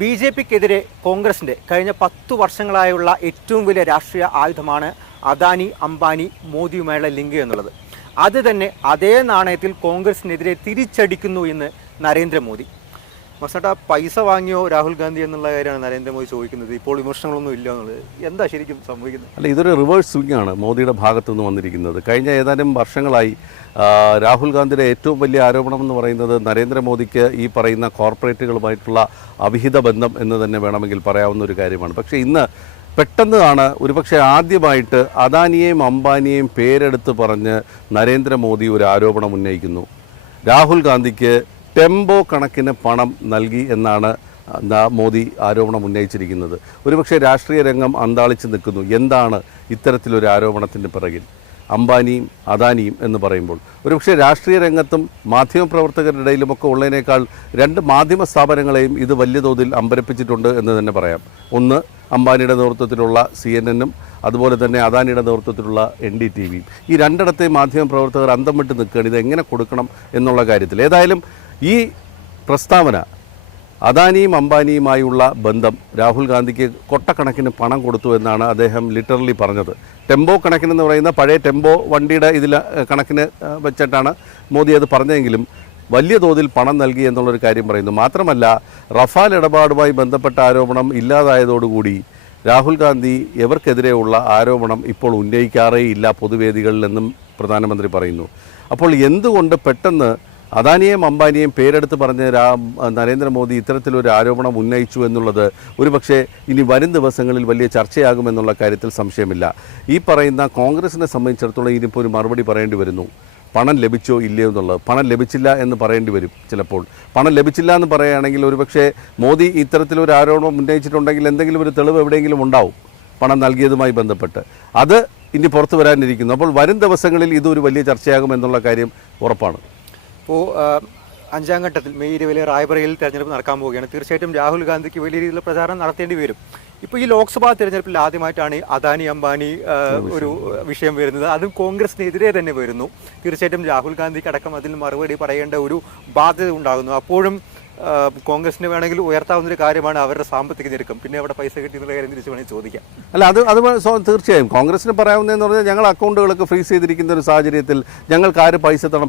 ബി.ജെ.പിക്കെതിരെ കോൺഗ്രസിൻ്റെ കഴിഞ്ഞ 10 വർഷങ്ങളായുള്ള ഏറ്റവും വലിയ രാഷ്ട്രീയ ആയുധമാണ് അദാനി, അംബാനി, മോദിയുമായുള്ള ലിങ്ക് എന്നുള്ളത്. അത് തന്നെ അതേ നാണയത്തിൽ കോൺഗ്രസിനെതിരെ തിരിച്ചടിക്കുന്നു എന്ന് നരേന്ദ്രമോദി. മസ്നട്ടാ, പൈസ വാങ്ങിയോ രാഹുൽ ഗാന്ധി എന്നുള്ള കാര്യമാണ് നരേന്ദ്രമോദി ചോദിക്കുന്നത്. ഇപ്പോൾ വിമർശനങ്ങളൊന്നും ഇല്ല എന്നുള്ളത്. എന്താ ശരിക്കും സംഭവിക്കുന്നത്? അല്ല, ഇതൊരു റിവേഴ്സ് സ്വിംഗ് ആണ് മോദിയുടെ ഭാഗത്തു നിന്ന് വന്നിരിക്കുന്നത്. കഴിഞ്ഞ ഏതാനും വർഷങ്ങളായി രാഹുൽ ഗാന്ധിയുടെ ഏറ്റവും വലിയ ആരോപണം എന്ന് പറയുന്നത് നരേന്ദ്രമോദിക്ക് ഈ പറയുന്ന കോർപ്പറേറ്റുകളുമായിട്ടുള്ള അവിഹിത ബന്ധം എന്ന് തന്നെ വേണമെങ്കിൽ പറയാവുന്ന ഒരു കാര്യമാണ്. പക്ഷേ ഇന്ന് പെട്ടെന്നാണ് ഒരുപക്ഷെ ആദ്യമായിട്ട് അദാനിയെയും അംബാനിയെയും പേരെടുത്ത് പറഞ്ഞ് നരേന്ദ്രമോദി ഒരു ആരോപണം ഉന്നയിക്കുന്നു. രാഹുൽ ഗാന്ധിക്ക് ടെമ്പോ കണക്കിന് പണം നൽകി എന്നാണ് മോദി ആരോപണം ഉന്നയിച്ചിരിക്കുന്നത്. ഒരുപക്ഷെ രാഷ്ട്രീയ രംഗം അന്താളിച്ച് നിൽക്കുന്നു. എന്താണ് ഇത്തരത്തിലൊരു ആരോപണത്തിന് പിറകിൽ? അംബാനിയും അദാനിയും എന്ന് പറയുമ്പോൾ ഒരുപക്ഷെ രാഷ്ട്രീയ രംഗത്തും മാധ്യമപ്രവർത്തകരുടെ ഇടയിലുമൊക്കെ ഉള്ളതിനേക്കാൾ രണ്ട് മാധ്യമ സ്ഥാപനങ്ങളെയും ഇത് വലിയ തോതിൽ അമ്പരപ്പിച്ചിട്ടുണ്ട് എന്ന് തന്നെ പറയാം. ഒന്ന്, അംബാനിയുടെ നേതൃത്വത്തിലുള്ള CNN-ഉം അതുപോലെ തന്നെ അദാനിയുടെ നേതൃത്വത്തിലുള്ള NDTV-യും. ഈ രണ്ടിടത്തെ മാധ്യമപ്രവർത്തകർ അന്തം വിട്ട് നിൽക്കുകയാണ് ഇതെങ്ങനെ കൊടുക്കണം എന്നുള്ള കാര്യത്തിൽ. ഏതായാലും ഈ പ്രസ്താവന, അദാനിയും അംബാനിയുമായുള്ള ബന്ധം, രാഹുൽ ഗാന്ധിക്ക് കൊട്ടക്കണക്കിന് പണം കൊടുത്തു എന്നാണ് അദ്ദേഹം ലിറ്ററലി പറഞ്ഞത്. ടെമ്പോ കണക്കിനെന്ന് പറയുന്ന പഴയ ടെമ്പോ വണ്ടിയുടെ ഇതിൽ കണക്കിന് വെച്ചിട്ടാണ് മോദി അത് പറഞ്ഞതെങ്കിലും വലിയ തോതിൽ പണം നൽകി എന്നുള്ളൊരു കാര്യം പറയുന്നു. മാത്രമല്ല, റഫാൽ ഇടപാടുമായി ബന്ധപ്പെട്ട ആരോപണം ഇല്ലാതായതോടുകൂടി രാഹുൽ ഗാന്ധി എവർക്കെതിരെയുള്ള ആരോപണം ഇപ്പോൾ ഉന്നയിക്കാറേ ഇല്ല പൊതുവേദികളിലെന്നും പ്രധാനമന്ത്രി പറയുന്നു. അപ്പോൾ എന്തുകൊണ്ട് പെട്ടെന്ന് അദാനിയെയും അംബാനിയെയും പേരെടുത്ത് പറഞ്ഞ് നരേന്ദ്രമോദി ഇത്തരത്തിലൊരു ആരോപണം ഉന്നയിച്ചു എന്നുള്ളത് ഒരുപക്ഷെ ഇനി വരും ദിവസങ്ങളിൽ വലിയ ചർച്ചയാകുമെന്നുള്ള കാര്യത്തിൽ സംശയമില്ല. ഈ പറയുന്ന കോൺഗ്രസിനെ സംബന്ധിച്ചിടത്തോളം ഇനിയിപ്പോൾ ഒരു മറുപടി പറയേണ്ടി വരുന്നു. പണം ലഭിച്ചോ ഇല്ലയോ എന്നുള്ളത്. പണം ലഭിച്ചില്ല എന്ന് പറയേണ്ടി വരും. ചിലപ്പോൾ പണം ലഭിച്ചില്ല എന്ന് പറയുകയാണെങ്കിൽ ഒരുപക്ഷെ മോദി ഇത്തരത്തിലൊരു ആരോപണം ഉന്നയിച്ചിട്ടുണ്ടെങ്കിൽ എന്തെങ്കിലും ഒരു തെളിവ് എവിടെയെങ്കിലും ഉണ്ടാവും പണം നൽകിയതുമായി ബന്ധപ്പെട്ട്. അത് ഇനി പുറത്തു വരാനിരിക്കുന്നു. അപ്പോൾ വരും ദിവസങ്ങളിൽ ഇതൊരു വലിയ ചർച്ചയാകുമെന്നുള്ള കാര്യം ഉറപ്പാണ്. ഇപ്പോൾ 5ാം ഘട്ടത്തിൽ മെയ് 20 റായ്ബറേലിയിൽ തെരഞ്ഞെടുപ്പ് നടക്കാൻ പോവുകയാണ്. തീർച്ചയായിട്ടും രാഹുൽ ഗാന്ധിക്ക് വലിയ രീതിയിലുള്ള പ്രചാരണം നടത്തേണ്ടി വരും. ഇപ്പോൾ ഈ ലോക്സഭാ തെരഞ്ഞെടുപ്പിൽ ആദ്യമായിട്ടാണ് അദാനി അംബാനി ഒരു വിഷയം വരുന്നത്. അതും കോൺഗ്രസിനെതിരെ തന്നെ വരുന്നു. തീർച്ചയായിട്ടും രാഹുൽ ഗാന്ധിക്ക് അടക്കം അതിൽ മറുപടി പറയേണ്ട ഒരു ബാധ്യത ഉണ്ടാകുന്നു. അപ്പോഴും കോൺഗ്രസിന് വേണമെങ്കിൽ ഉയർത്താവുന്നൊരു കാര്യമാണ് അവരുടെ സാമ്പത്തിക ഞെരുക്കം. പിന്നെ അവിടെ പൈസ കിട്ടിയെന്നുള്ള കാര്യം തിരിച്ച് വേണമെങ്കിൽ ചോദിക്കാം. അല്ല, അത് തീർച്ചയായും കോൺഗ്രസിന് പറയാവുന്നതെന്ന് പറഞ്ഞാൽ ഞങ്ങൾ അക്കൗണ്ടുകളൊക്കെ ഫ്രീസ് ചെയ്തിരിക്കുന്ന ഒരു സാഹചര്യത്തിൽ ഞങ്ങൾക്ക് ആര്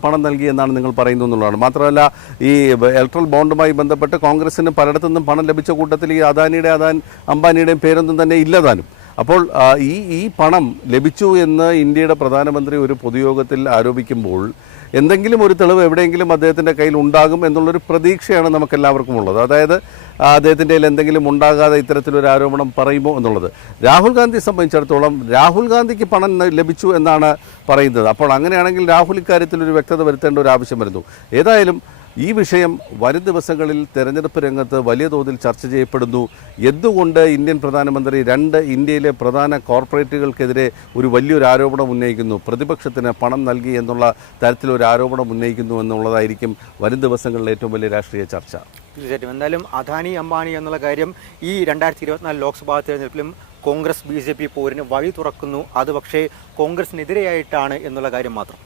പണം നൽകി എന്നാണ് നിങ്ങൾ പറയുന്നത് എന്നുള്ളതാണ്. മാത്രമല്ല, ഈ ഇലക്ട്രൽ ബോണ്ടുമായി ബന്ധപ്പെട്ട് കോൺഗ്രസിന് പലയിടത്തുനിന്നും പണം ലഭിച്ച കൂട്ടത്തിൽ ഈ അംബാനിയുടെയും പേരൊന്നും തന്നെ ഇല്ലതാനും. അപ്പോൾ ഈ പണം ലഭിച്ചു എന്ന് ഇന്ത്യയുടെ പ്രധാനമന്ത്രി ഒരു പൊതുയോഗത്തിൽ ആരോപിക്കുമ്പോൾ എന്തെങ്കിലും ഒരു തെളിവ് എവിടെയെങ്കിലും അദ്ദേഹത്തിൻ്റെ കയ്യിൽ ഉണ്ടാകും എന്നുള്ളൊരു പ്രതീക്ഷയാണ് നമുക്കെല്ലാവർക്കും ഉള്ളത്. അതായത് അദ്ദേഹത്തിൻ്റെ കയ്യിൽ എന്തെങ്കിലും ഉണ്ടാകാതെ ഇത്തരത്തിലൊരു ആരോപണം പറയുമോ എന്നുള്ളത്. രാഹുൽ ഗാന്ധിയെ സംബന്ധിച്ചിടത്തോളം രാഹുൽ ഗാന്ധിക്ക് പണം ലഭിച്ചു എന്നാണ് പറയുന്നത്. അപ്പോൾ അങ്ങനെയാണെങ്കിൽ രാഹുൽ ഇക്കാര്യത്തിൽ ഒരു വ്യക്തത വരുത്തേണ്ട ഒരു ആവശ്യം വരുന്നു. ഏതായാലും ഈ വിഷയം വരും ദിവസങ്ങളിൽ തെരഞ്ഞെടുപ്പ് രംഗത്ത് വലിയ തോതിൽ ചർച്ച ചെയ്യപ്പെടുന്നു. എന്തുകൊണ്ട് ഇന്ത്യൻ പ്രധാനമന്ത്രി ഇന്ത്യയിലെ പ്രധാന കോർപ്പറേറ്റുകൾക്കെതിരെ ഒരു വലിയൊരു ആരോപണം ഉന്നയിക്കുന്നു, പ്രതിപക്ഷത്തിന് പണം നൽകി എന്നുള്ള തരത്തിലൊരു ആരോപണം ഉന്നയിക്കുന്നു എന്നുള്ളതായിരിക്കും വരും ദിവസങ്ങളിലെ ഏറ്റവും വലിയ രാഷ്ട്രീയ ചർച്ച. തീർച്ചയായിട്ടും. എന്തായാലും അദാനി അംബാനി എന്നുള്ള കാര്യം ഈ 2024 ലോക്സഭാ തെരഞ്ഞെടുപ്പിലും കോൺഗ്രസ് BJP പോരിന് വഴി തുറക്കുന്നു. അത് പക്ഷേ കോൺഗ്രസിനെതിരെയായിട്ടാണ് എന്നുള്ള കാര്യം മാത്രം.